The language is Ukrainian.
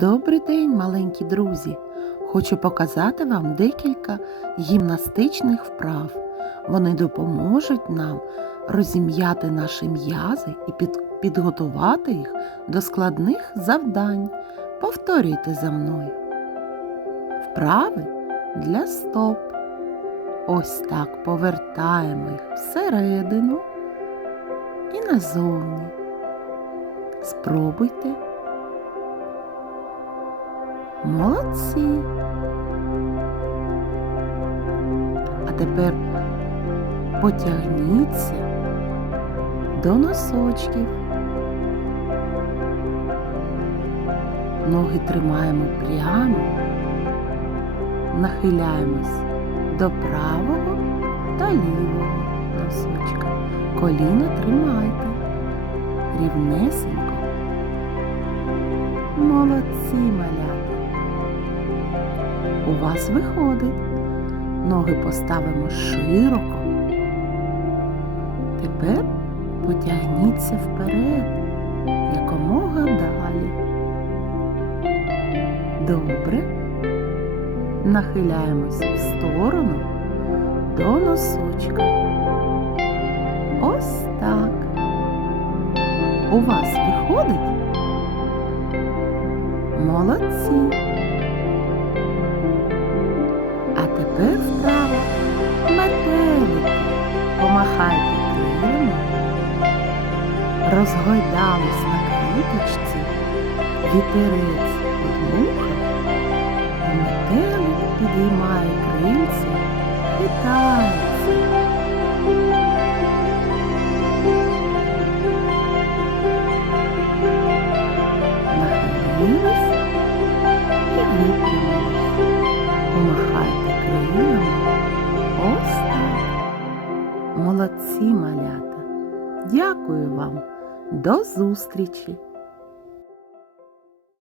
Добрий день, маленькі друзі! Хочу показати вам декілька гімнастичних вправ. Вони допоможуть нам розім'яти наші м'язи і під- підготувати їх до складних завдань. Повторюйте за мною. Вправи для стоп. Ось так повертаємо їх всередину і назовні. Спробуйте. Молодці. А тепер потягніться до носочків. Ноги тримаємо прямо, нахиляємось до правого та лівого носочка. Коліна тримайте рівнесенько. Молодці малята. У вас виходить. Ноги поставимо широко. Тепер потягніться вперед, якомога далі. Добре. Нахиляємось в сторону до носочка. Ось так. У вас виходить? Молодці. Тепер вправо метелики. Помахайте крилами. Розгойдались на квіточці, вітерець подмухав, і метелик підіймає крильця, вітається. Нахилились Молодці малята. Дякую вам. До зустрічі!